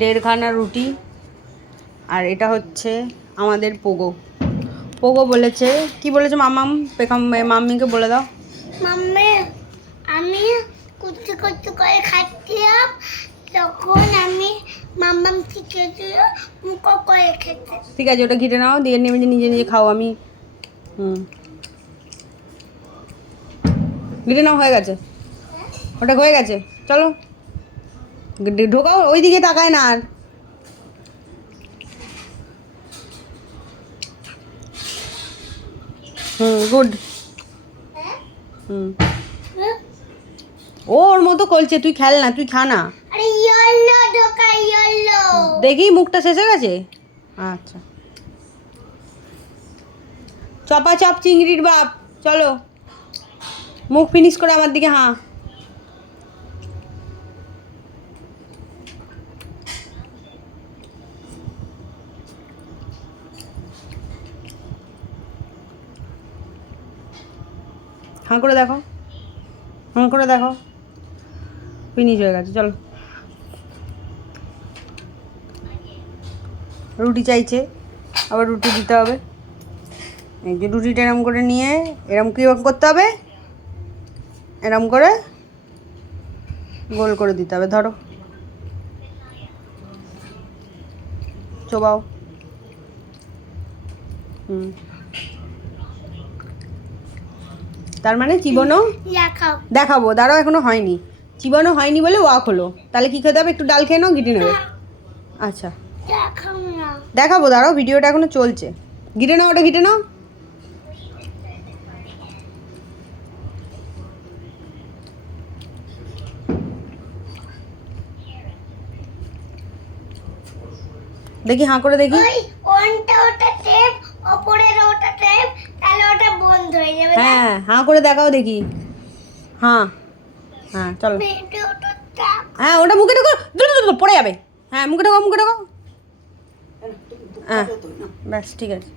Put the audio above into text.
দেড়খানা রুটি আর এটা হচ্ছে আমাদের পোগো। পোগো বলেছে কি বলেছে মাম্মাম মাম্মিকে বলে দাও। মাম্মি আমি কুচি কুচি করে খাচ্ছিলাম তখন আমি মাম্মাম শিখেছিল মুখো করে খেতে। ঠিক আছে ওটা ঘিটে নাও দিয়ে নেমে নিজে নিজে খাও। আমি ঘিটে নাও হয়ে গেছে ওটা হয়ে গেছে চলো ঢোকাও ওই দিকে তাকায় না আর। গুড। ওর মতো করছে তুই খেল না তুই খা না। আরে ইয়েলো ঢোকা ইয়েলো দেখি মুখটা শেষ হয়ে গেছে। আচ্ছা চপা চপ চিংড়ির বাপ চলো মুখ ফিনিশ করে আমার দিকে হ্যাঁ। হাঁ করে দেখো হাঁ করে দেখো ফিনিশ হয়ে গেছে চলো। রুটি চাইছে আবার রুটি দিতে হবে। এই যে রুটিটা এরম করে নিয়ে এরম কীরকম করতে হবে এরম করে গোল করে দিতে হবে। ধরো চোবাও। তার মানে চিবানো দেখাবো দাঁড়াও এখনো হয়নি। চিবানো হয়নি বলে ওয়াক হলো। তাহলে কী খেতে হবে একটু ডাল খেয়ে নাও গিটে নেবে। আচ্ছা দেখাবো দাঁড়াও ভিডিওটা এখনো চলছে। গিটে নাও ওটা গিটে নাও। দেখি হাঁ করে দেখি। হ্যাঁ হাঁ করে দেখাও দেখি। হ্যাঁ হ্যাঁ চলো হ্যাঁ ওটা মুখে ঢোকো পড়ে যাবে। হ্যাঁ মুখে ঢোকো মুখে ঢোকো। হ্যাঁ ব্যাস ঠিক আছে।